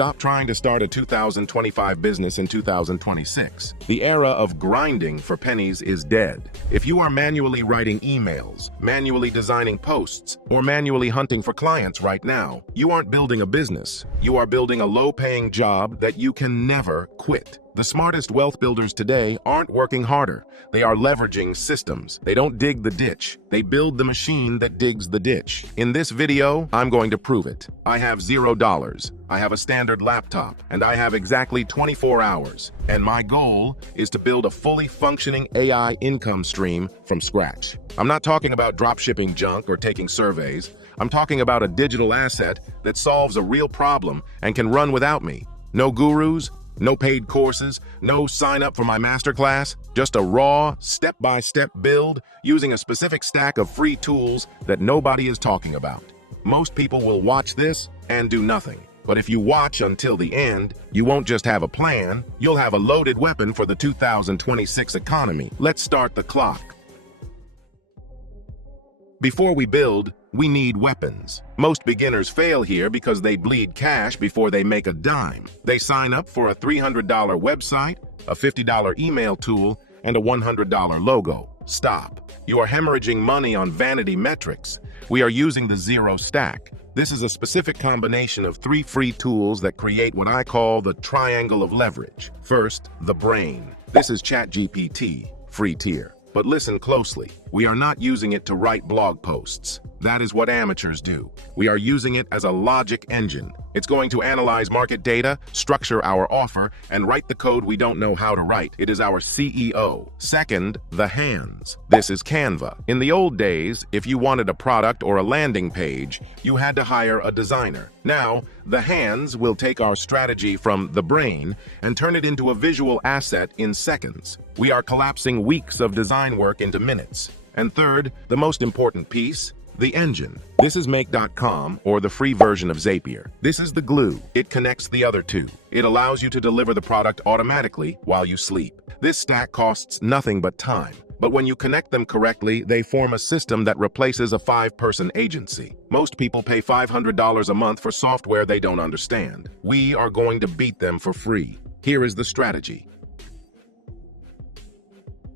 Stop trying to start a 2025 business in 2026. The era of grinding for pennies is dead. If you are manually writing emails, manually designing posts, or manually hunting for clients right now, you aren't building a business. You are building a low-paying job that you can never quit. The smartest wealth builders today aren't working harder. They are leveraging systems. They don't dig the ditch. They build the machine that digs the ditch. In this video, I'm going to prove it. I have $0. I have a standard laptop, and I have exactly 24 hours. And my goal is to build a fully functioning AI income stream from scratch. I'm not talking about dropshipping junk or taking surveys. I'm talking about a digital asset that solves a real problem and can run without me. No gurus, no paid courses, no sign up for my masterclass, just a raw, step-by-step build using a specific stack of free tools that nobody is talking about. Most people will watch this and do nothing. But if you watch until the end, you won't just have a plan, you'll have a loaded weapon for the 2026 economy. Let's start the clock. Before we build, we need weapons. Most beginners fail here because they bleed cash before they make a dime. They sign up for a $300 website, a $50 email tool, and a $100 logo. Stop. You are hemorrhaging money on vanity metrics. We are using the zero stack. This is a specific combination of 3 free tools that create what I call the triangle of leverage. First, the brain. This is ChatGPT, free tier. But listen closely. We are not using it to write blog posts. That is what amateurs do. We are using it as a logic engine. It's going to analyze market data, structure our offer, and write the code we don't know how to write. It is our CEO. Second, the hands. This is Canva. In the old days, if you wanted a product or a landing page, you had to hire a designer. Now, the hands will take our strategy from the brain and turn it into a visual asset in seconds. We are collapsing weeks of design work into minutes. And third, the most important piece, the engine. This is Make.com, or the free version of Zapier. This is the glue. It connects the other two. It allows you to deliver the product automatically while you sleep. This stack costs nothing but time. But when you connect them correctly, they form a system that replaces a 5-person agency. Most people pay $500 a month for software they don't understand. We are going to beat them for free. Here is the strategy.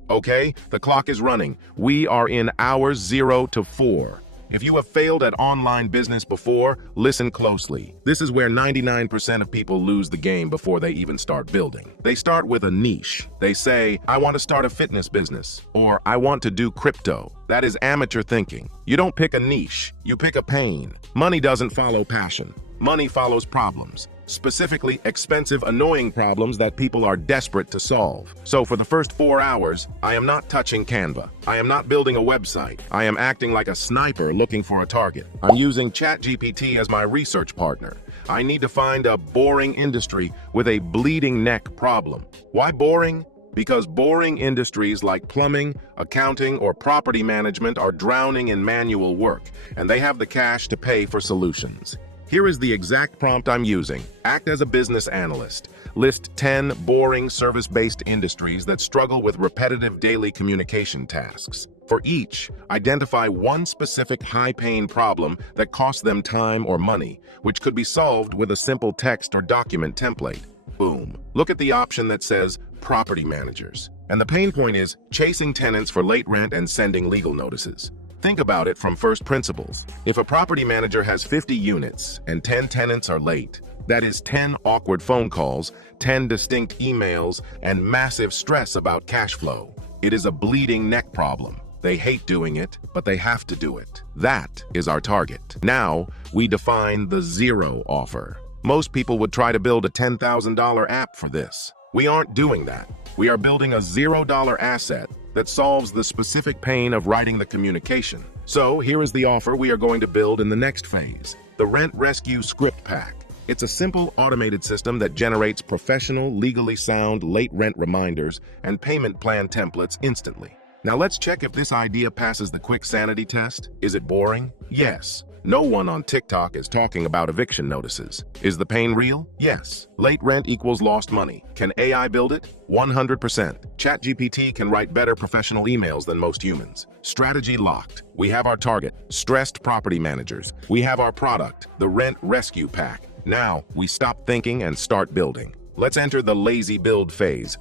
Okay, the clock is running. We are in hours 0 to 4. If you have failed at online business before, listen closely. This is where 99% of people lose the game before they even start building. They start with a niche. They say, I want to start a fitness business, or I want to do crypto. That is amateur thinking. You don't pick a niche, you pick a pain. Money doesn't follow passion. Money follows problems. Specifically, expensive, annoying problems that people are desperate to solve. So for the first 4 hours, I am not touching Canva. I am not building a website. I am acting like a sniper looking for a target. I'm using ChatGPT as my research partner. I need to find a boring industry with a bleeding neck problem. Why boring? Because boring industries like plumbing, accounting, or property management are drowning in manual work, and they have the cash to pay for solutions. Here is the exact prompt I'm using. Act as a business analyst. List 10 boring service-based industries that struggle with repetitive daily communication tasks. For each, identify one specific high-paying problem that costs them time or money, which could be solved with a simple text or document template. Boom. Look at the option that says property managers. And the pain point is chasing tenants for late rent and sending legal notices. Think about it from first principles. If a property manager has 50 units and 10 tenants are late, that is 10 awkward phone calls, 10 distinct emails, and massive stress about cash flow. It is a bleeding neck problem. They hate doing it, but they have to do it. That is our target. Now, we define the zero offer. Most people would try to build a $10,000 app for this. We aren't doing that. We are building a $0 asset that solves the specific pain of writing the communication. So here is the offer we are going to build in the next phase, the Rent Rescue Script Pack. It's a simple automated system that generates professional, legally sound late rent reminders and payment plan templates instantly. Now let's check if this idea passes the quick sanity test. Is it boring? Yes. No one on TikTok is talking about eviction notices. Is the pain real? Yes. Late rent equals lost money. Can AI build it? 100%. ChatGPT can write better professional emails than most humans. Strategy locked. We have our target, stressed property managers. We have our product, the Rent Rescue Pack. Now, we stop thinking and start building. Let's enter the lazy build phase.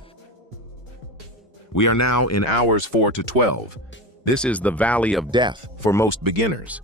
We are now in hours 4 to 12. This is the valley of death for most beginners.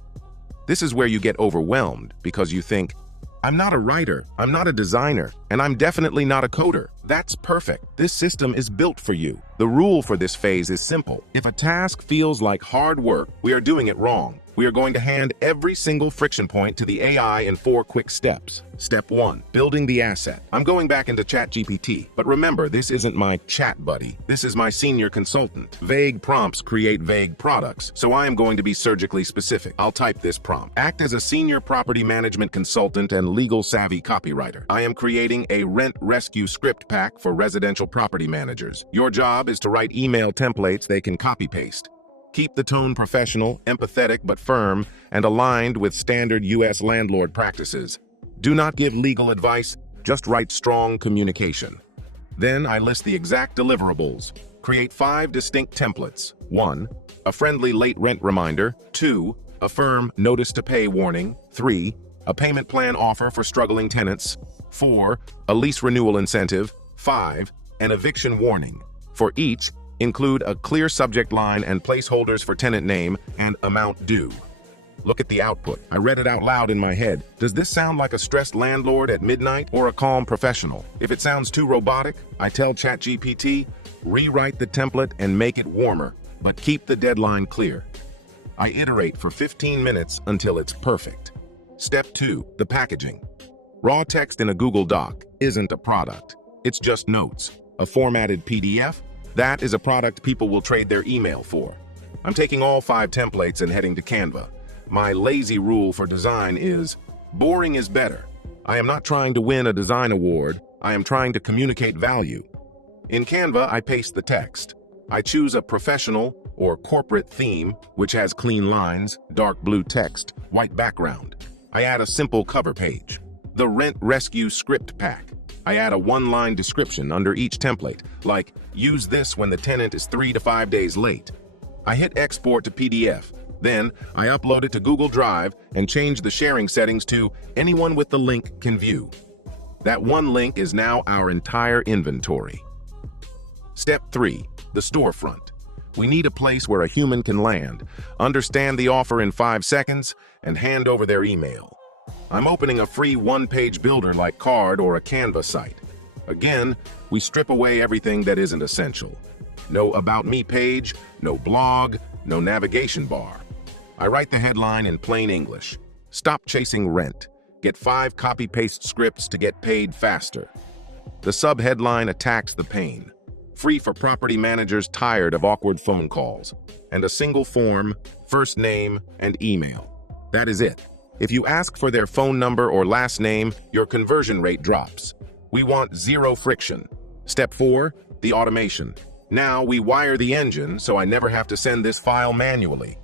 This is where you get overwhelmed because you think, I'm not a writer, I'm not a designer, and I'm definitely not a coder. That's perfect. This system is built for you. The rule for this phase is simple. If a task feels like hard work, we are doing it wrong. We are going to hand every single friction point to the AI in 4 quick steps. Step 1, building the asset. I'm going back into ChatGPT, but remember, this isn't my chat buddy. This is my senior consultant. Vague prompts create vague products, so I am going to be surgically specific. I'll type this prompt. Act as a senior property management consultant and legal savvy copywriter. I am creating a rent rescue script pack for residential property managers. Your job is to write email templates they can copy-paste. Keep the tone professional, empathetic but firm, and aligned with standard U.S. landlord practices. Do not give legal advice, just write strong communication. Then I list the exact deliverables. Create 5 distinct templates. 1. A friendly late rent reminder. 2. A firm notice to pay warning. 3. A payment plan offer for struggling tenants. 4. A lease renewal incentive. 5. An eviction warning. For each, include a clear subject line and placeholders for tenant name and amount due. Look at the output. I read it out loud in my head. Does this sound like a stressed landlord at midnight or a calm professional? If it sounds too robotic, I tell ChatGPT, rewrite the template and make it warmer, but keep the deadline clear. I iterate for 15 minutes until it's perfect. Step 2, the packaging. Raw text in a Google Doc isn't a product. It's just notes. A formatted PDF? That is a product people will trade their email for. I'm taking all 5 templates and heading to Canva. My lazy rule for design is, boring is better. I am not trying to win a design award, I am trying to communicate value. In Canva, I paste the text. I choose a professional or corporate theme, which has clean lines, dark blue text, white background. I add a simple cover page. The Rent Rescue Script Pack. I add a 1-line description under each template, like, use this when the tenant is 3 to 5 days late. I hit export to PDF. Then, I upload it to Google Drive and change the sharing settings to anyone with the link can view. That one link is now our entire inventory. Step 3, the storefront. We need a place where a human can land, understand the offer in 5 seconds, and hand over their email. I'm opening a free 1-page builder like Card or a Canva site. Again, we strip away everything that isn't essential. No About Me page, no blog, no navigation bar. I write the headline in plain English. Stop chasing rent. Get 5 copy-paste scripts to get paid faster. The sub-headline attacks the pain. Free for property managers tired of awkward phone calls. And a single form, first name, and email. That is it. If you ask for their phone number or last name, your conversion rate drops. We want 0 friction. Step 4, the automation. Now we wire the engine so I never have to send this file manually.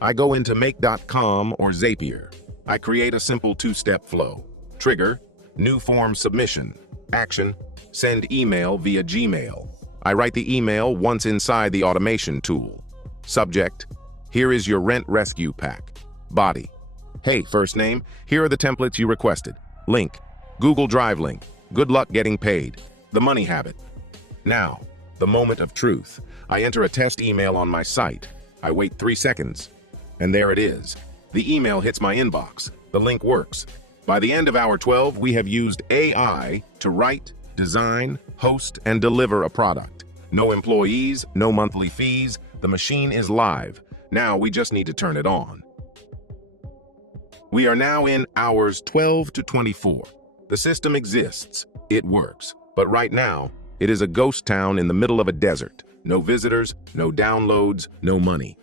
I go into make.com or Zapier. I create a simple 2-step flow. Trigger, new form submission. Action, send email via Gmail. I write the email once inside the automation tool. Subject, here is your rent rescue pack. Body, hey, first name, here are the templates you requested. Link, Google Drive link. Good luck getting paid. The money habit. Now, the moment of truth. I enter a test email on my site. I wait 3 seconds. And there it is. The email hits my inbox. The link works. By the end of hour 12, we have used AI to write, design, host, and deliver a product. No employees, no monthly fees. The machine is live. Now we just need to turn it on. We are now in hours 12 to 24. The system exists. It works. But right now, it is a ghost town in the middle of a desert. No visitors, no downloads, no money.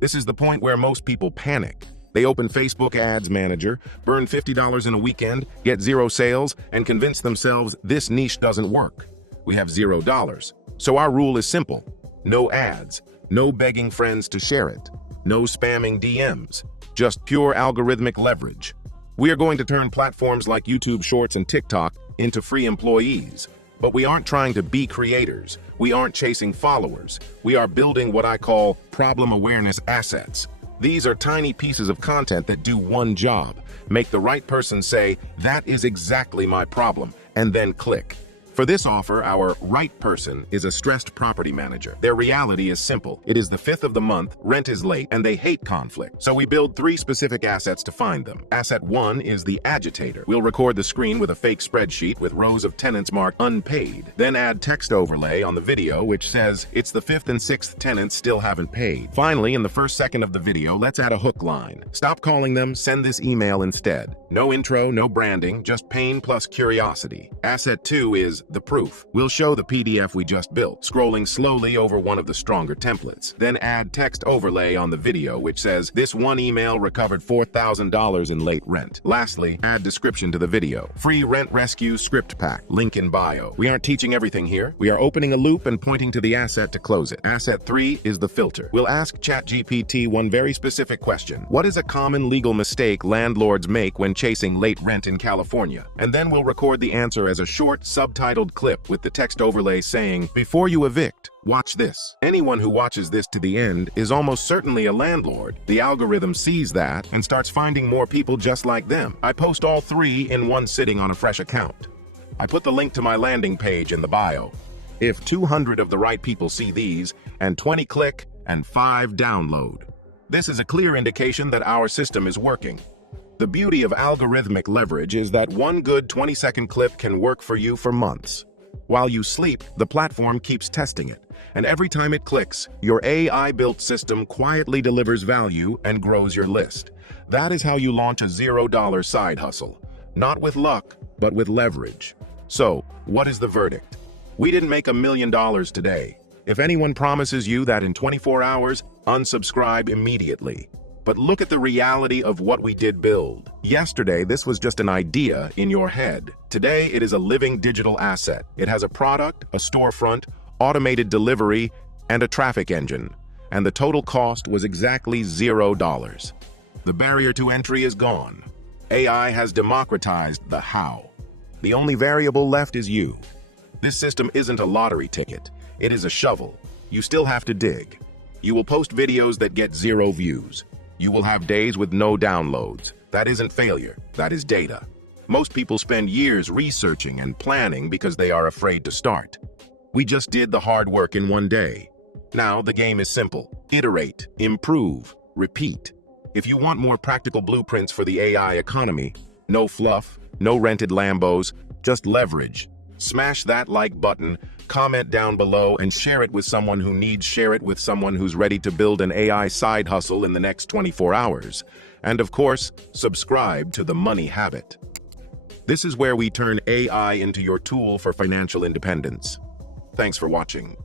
This is the point where most people panic. They open Facebook Ads Manager, burn $50 in a weekend, get 0 sales, and convince themselves this niche doesn't work. We have $0. So our rule is simple. No ads, no begging friends to share it, no spamming DMs, just pure algorithmic leverage. We are going to turn platforms like YouTube Shorts and TikTok into free employees. But we aren't trying to be creators. We aren't chasing followers. We are building what I call problem awareness assets. These are tiny pieces of content that do one job. Make the right person say, "That is exactly my problem," and then click. For this offer, our right person is a stressed property manager. Their reality is simple. It is the 5th of the month, rent is late, and they hate conflict. So we build 3 specific assets to find them. Asset 1 is the agitator. We'll record the screen with a fake spreadsheet with rows of tenants marked unpaid. Then add text overlay on the video which says, "It's the 5th and 6th tenants still haven't paid." Finally, in the first second of the video, let's add a hook line. Stop calling them, send this email instead. No intro, no branding, just pain plus curiosity. Asset 2 is the proof. We'll show the PDF we just built, scrolling slowly over one of the stronger templates. Then add text overlay on the video which says, "This one email recovered $4,000 in late rent." Lastly, add description to the video. Free rent rescue script pack, link in bio. We aren't teaching everything here. We are opening a loop and pointing to the asset to close it. Asset 3 is the filter. We'll ask ChatGPT one very specific question. What is a common legal mistake landlords make when chasing late rent in California? And then we'll record the answer as a short subtitled clip with the text overlay saying, "Before you evict, watch this." Anyone who watches this to the end is almost certainly a landlord. The algorithm sees that and starts finding more people just like them. I post all 3 in one sitting on a fresh account. I put the link to my landing page in the bio. If 200 of the right people see these, and 20 click, and 5 download, this is a clear indication that our system is working. The beauty of algorithmic leverage is that one good 20-second clip can work for you for months. While you sleep, the platform keeps testing it, and every time it clicks, your AI-built system quietly delivers value and grows your list. That is how you launch a $0 side hustle. Not with luck, but with leverage. So, what is the verdict? We didn't make $1 million today. If anyone promises you that in 24 hours, unsubscribe immediately. But look at the reality of what we did build. Yesterday, this was just an idea in your head. Today, it is a living digital asset. It has a product, a storefront, automated delivery, and a traffic engine. And the total cost was exactly $0. The barrier to entry is gone. AI has democratized the how. The only variable left is you. This system isn't a lottery ticket. It is a shovel. You still have to dig. You will post videos that get 0 views. You will have days with no downloads. That isn't failure, that is data. Most people spend years researching and planning because they are afraid to start. We just did the hard work in one day. Now the game is simple. Iterate, improve, repeat. If you want more practical blueprints for the AI economy, no fluff, no rented Lambos, just leverage. Smash that like button, comment down below, and share it with someone who needs. Share it with someone who's ready to build an AI side hustle in the next 24 hours. And of course, subscribe to The Money Habit. This is where we turn AI into your tool for financial independence. Thanks for watching.